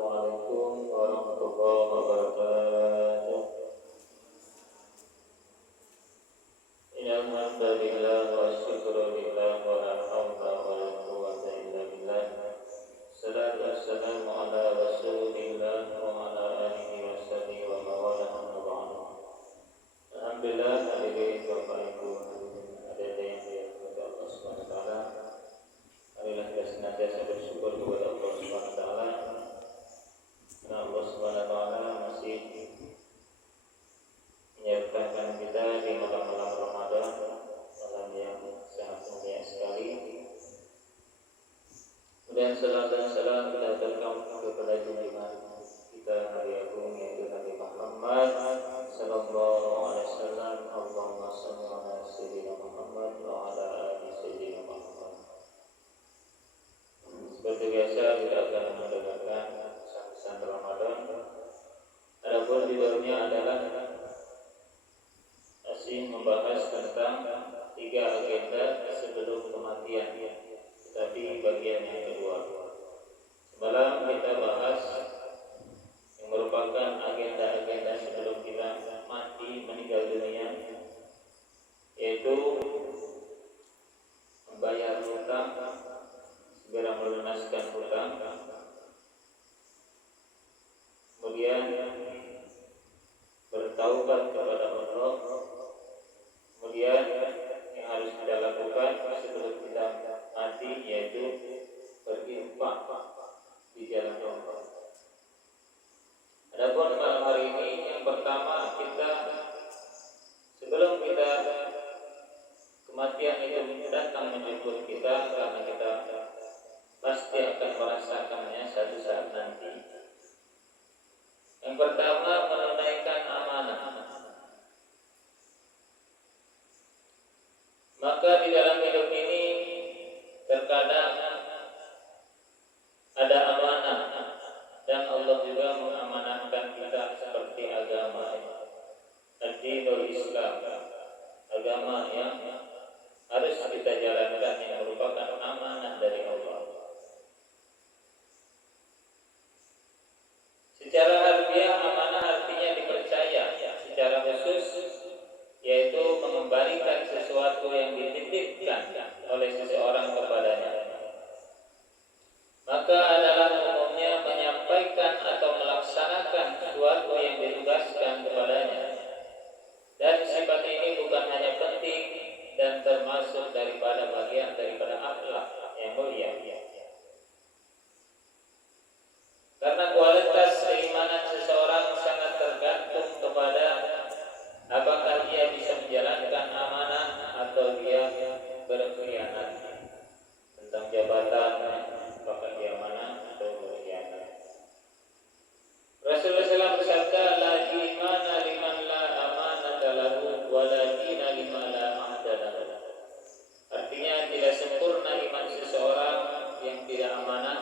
Assalamualaikum warahmatullahi wabarakatuh. Innal hamdalillah wa syukru lillah wa la haula wa la quwwata illa billah. Salatu wassalamu ala Rasulillah wa ala alihi wa sahbihi wa mawalah amma ba'du. Alhamdulillah, hadirin Bapak Ibu adik-adik yang dirahmati Allah Subhanahu wa taala. Marilah kita senantiasa bersyukur kepada Allah Subhanahu wa taala. Karena Allah Subhanahu wa taala masih menyertakan kita di malam-malam Ramadan, malam yang sangat mulia sekali. Kemudian salam dan salam kita terkam kepada junjungan kita Nabi Agung yaitu Nabi Muhammad sallallahu alaihi wasallam. Allahumma shalli ala sayyidina Muhammad wa ala ali sayyidina Muhammad. Seperti biasa kita akan mendengarkan pesan Ramadan. Adapun judulnya adalah masih membahas tentang 3 agenda sebelum kematian, tetapi bagian yang kedua. Semalam kita bahas yang merupakan agenda-agenda sebelum kita mati, meninggal dunia, yaitu membayar hutang, segera melunaskan hutang, kemudian bertaubat kepada Allah, kemudian yang harus kita lakukan sebelum kita mati yaitu berinfak di jalan Allah. Adapun malam hari ini yang pertama, kita sebelum kita kematian itu datang menjemput kita, karena kita pasti akan merasakannya satu saat nanti. Yang pertama, menunaikan amanah. Maka di dalam hidup ini terkadang ada amanah, dan Allah juga mengamanahkan kita seperti agama Ad-Dinul Islam, agama yang harus kita jalankan, yang merupakan amanah dari Allah. Secara harfiah, amanah artinya dipercaya, secara khusus yaitu mengembalikan sesuatu yang dititipkan oleh seseorang kepadanya. Maka adalah umumnya menyampaikan atau melaksanakan sesuatu yang ditugaskan kepadanya. Dan sifat ini bukan hanya penting dan termasuk daripada bagian daripada akhlak yang mulia. Karena kualitas keimanan seseorang sangat tergantung kepada apakah dia bisa menjalankan amanah atau dia berkhianat. Tentang jabatan, apakah dia amanah atau berkhianat. Rasulullah SAW bersabda, la imana liman la amanata lahu wa la dina liman la ahda lahu. Artinya tidak sempurna iman seseorang yang tidak amanah,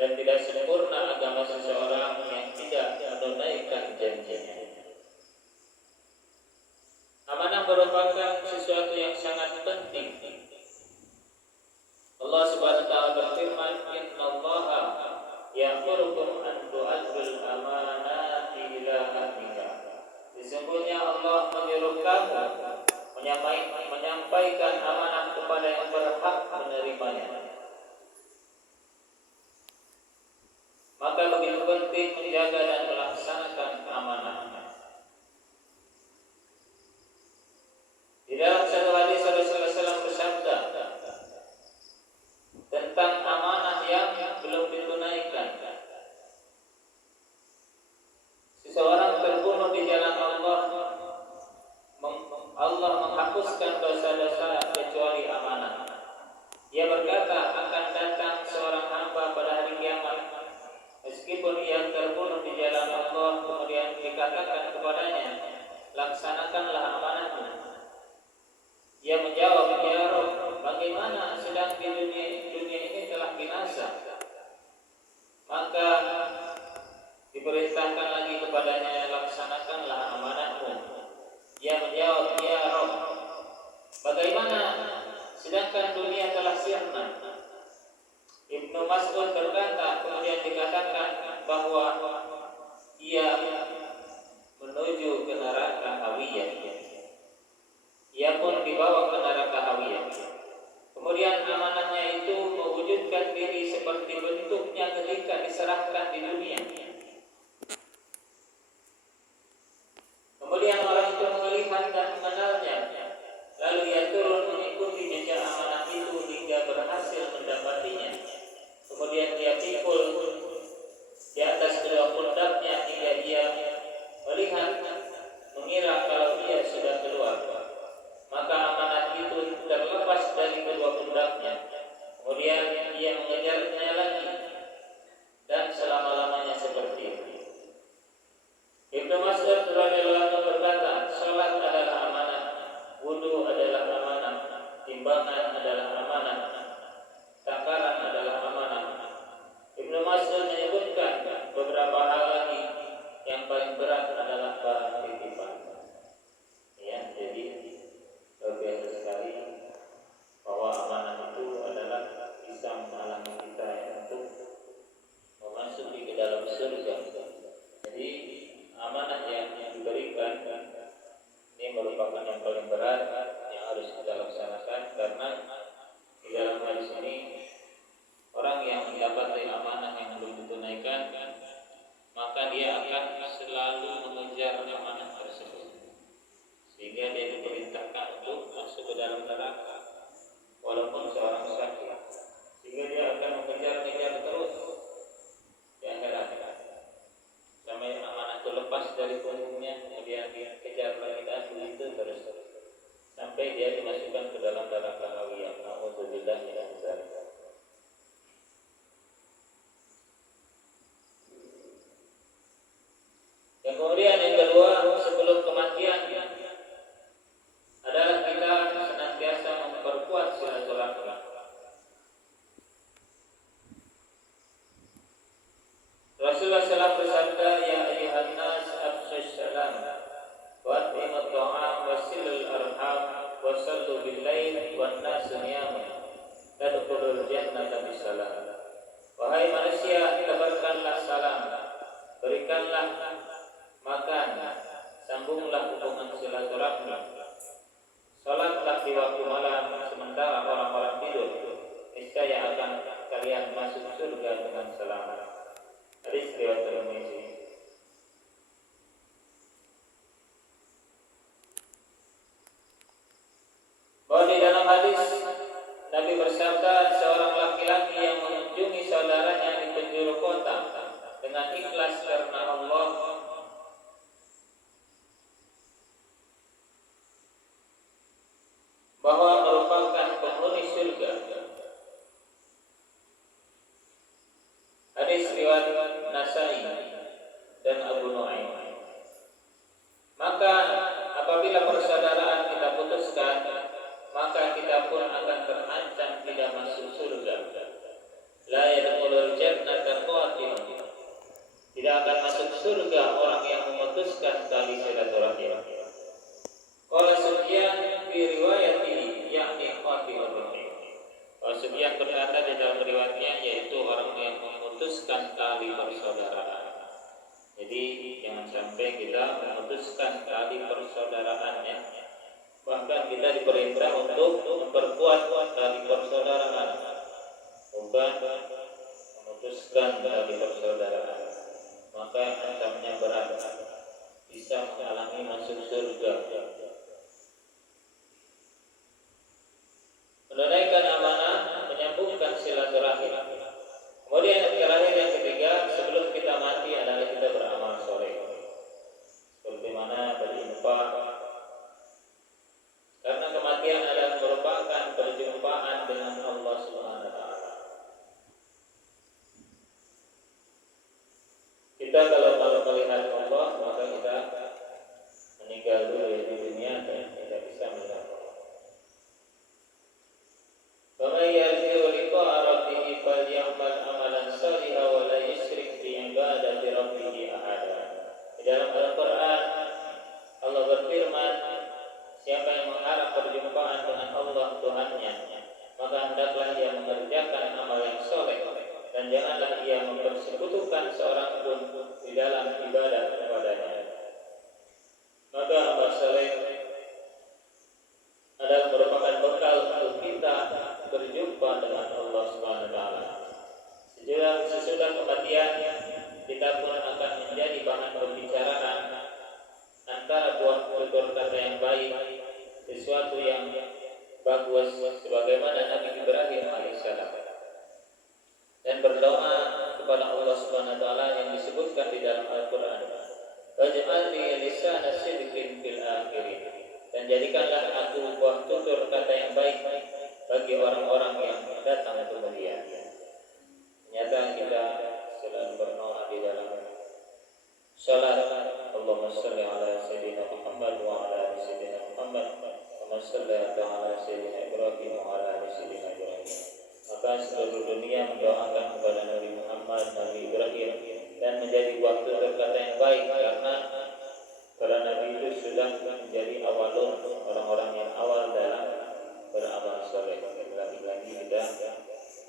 dan tidak sempurna agama seseorang yang tidak menunaikan janjinya. Amanah merupakan sesuatu yang sangat penting. Allah Subhanahu wa taala berfirman, "Innallaha ya'murukum an tu'addul amanati ila ahliha." Sesungguhnya Allah menyuruh kamu menyampaikan amanah kepada yang berhak menerimanya. Maka begitu penting menjaga dan melaksanakan amanah. Di dalam satu hadis Rasulullah SAW bersabda tentang amanah yang belum ditunaikan. Seseorang terbunuh di jalan Allah, Allah menghapuskan dosa-dosa kecuali amanah. Ia berkata, akan datang seorang hamba pada hari kiamat, meskipun ia terbunuh di jalan Allah, kemudian dikatakan kepadanya, laksanakanlah amanahmu. Ia menjawab, ya Rabb, bagaimana sedang di dunia ini telah binasa? Maka diperintahkan lagi kepadanya, laksanakanlah amanahmu. Ia menjawab, ya Rabb, bagaimana sedangkan dunia telah sirna? Ibnu Mas'ud berkata, kemudian dikatakan, hidupnya ketika diserahkan di dunia. Kemudian orang itu melihat dan mengenalnya, lalu ia turun mengikuti jejak amanah itu hingga berhasil mendapatinya. Kemudian dia pikul di atas kedua pundaknya hingga dia melihat, mengira kalau ia sudah keluar. Maka amanah itu terlepas dari kedua pundaknya. Kemudian ia mengejarnya lagi, dan selama-lamanya seperti itu. Ibnu Mas'ud radhiyallahu anhu berkata, salat adalah amanah, wudu adalah amanah, timbangan adalah amanah, takaran adalah amanah. Ibnu Mas'ud menyebutkan beberapa hal lagi, yang paling berat adalah barang titipan. Ya, jadi biasa sekali bahwa amanah itu adalah bisa menghalangi kita untuk memasuki ke dalam surga. Jadi amanah yang diberikan ini merupakan yang paling berat yang harus kita laksanakan, karena di dalam hadis ini orang yang mendapati amanah yang belum ditunaikan, maka dia akan selalu mengejar amanah tersebut sehingga dia diperintahkan untuk masuk ke dalam neraka walaupun seorang syahid, sehingga dia akan mengejar-ngejar terus di akhirat sampai amanah itu lepas dari punggungnya, kemudian dia kejar lagi itu terus sampai dia dimasukkan ke dalam neraka hawiyah. Na'udzubillah min dzalik. Yang kemudian yang kedua, sebelum kematian adalah kita senantiasa memperkuat silaturahmi. Rasulullah SAW bersabda, ya ayyuhan nas afshus salam wa at'imut ta'am wasilul arham wa sallu bil lail wan nasu niyamun tadkhulul jannata bisalam. Wahai manusia, tebarkanlah salam, berikanlah makan, sambunglah hubungan silaturahmi, salatlah di waktu malam sementara orang-orang tidur, niscaya akan kalian masuk surga dengan selamat. Hadis riwayat Tirmidzi. Bahwa di dalam hadis Nabi bersabda, seorang laki-laki yang mengunjungi saudaranya di penjuru kota dengan ikhlas karena Allah, bahwa merupakan penghuni surga. Hadis riwayat Nasai dan Abu Nuaim. Maka apabila persaudaraan kita putuskan, maka kita pun akan terancam tidak masuk surga. La yadkhulul jannata qatil. Tidak akan masuk surga orang yang memutuskan tali silaturahim. Qala Sufyan fi riwayatihi yakni qatilur rahim. Sufyan berkata di dalam riwayatnya, yaitu orang yang memutuskan tali persaudaraan. Jadi jangan sampai kita memutuskan tali persaudaraannya. Bahkan kita diperintah untuk memperkuat tali persaudaraan, bukan memutuskan tali persaudaraan. Maka ancamannya berat, bisa menghalangi masuk surga. Menunaikan amanah, menyambungkan silaturahim. Kemudian yang terakhir, yang ketiga, sebelum kita mati adalah kita beramal soleh. Seperti mana berinfak, karena kematian adalah merupakan perjumpaan dengan Allah Subhanahu wa taala. Kita kalau melihat Allah, maka kita meninggal dulu di dunia dan tidak bisa melihat Allah. Faman yarju liqa'a rabbih falyamal amalan shalihan wa la yusyrik bi ibadati rabbih ahada. Di dalam Al-Qur'an Allah berfirman, siapa yang mengharap perjumpaan dengan Allah Tuhannya, maka hendaklah ia mengerjakan amal yang soleh, dan janganlah ia mempersekutukan seorang pun di dalam ibadah kepadanya. Maka amal soleh adalah merupakan bekal untuk kita berjumpa dengan Allah Subhanahu wa taala. Sesudah sesudah kematian kita pun akan menjadi bahan pembicaraan antara buah tutur kata yang baik, sesuatu yang bagus sebagaimana Nabi Ibrahim alaihissalam, dan berdoa kepada Allah Subhanahu wa taala yang disebutkan di dalam Al-Qur'an, waj'alni lisana sidqin fil akhirin, dan jadikanlah aku buah tutur kata yang baik bagi orang-orang yang datang kemudian. Ternyata kita selalu berdoa di dalam salat, Allahumma shalli ala sayyidina Muhammad wa ala ali sayyidina Muhammad, wa shalli ala sayyidina Ibrahim wa ala ali sayyidina Ibrahim. Maka seluruh dunia mendoakan kepada Nabi Muhammad, Nabi Ibrahim, dan menjadi buah tutur kata yang baik, karena para nabi itu sudah menjadi awalun, orang-orang yang awal dalam beramal soleh. Lagi-lagi kita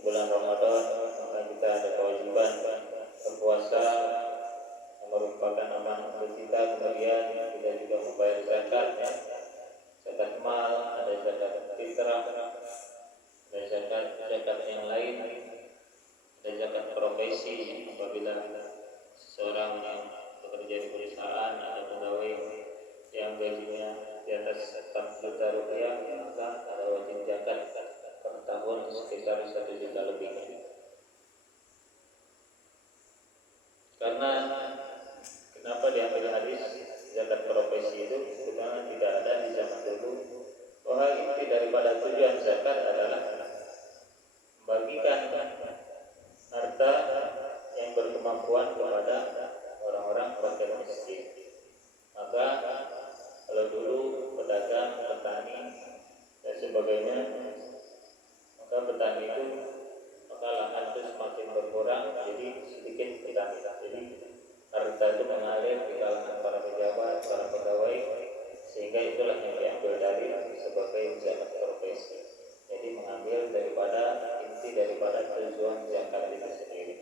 bulan Ramadan, maka kita ada kewajiban berpuasa yang merupakan amanah untuk kita. Kemudian kita juga membayar zakat, zakat mal, ada zakat fitrah, ada zakat yang lain, ada zakat profesi. Apabila seseorang yang bekerja di perusahaan, ada pegawai yang gajinya di atas 4 juta rupiah, maka ada wajib zakat per tahun sekitar 1 juta lebih. Karena kenapa diambil hadis zakat profesi itu? Karena tidak ada di zaman dulu. Bahwa inti daripada tujuan zakat adalah membagikan harta yang berkemampuan kepada orang-orang fakir miskin. Maka kalau dulu pedagang, petani dan sebagainya, maka petani itu maka lahan itu semakin berkurang, jadi sedikit petani. Jadi harta itu mengalir di kalangan para pejabat, para pegawai, sehingga itulah yang diambil dari sebagai zakat profesi. Jadi mengambil daripada inti daripada tujuan zakat itu sendiri.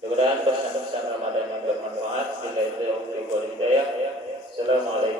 Mudah-mudahan pesan-pesan Ramadan yang bermanfaat. Bila itu yang Assalamualaikum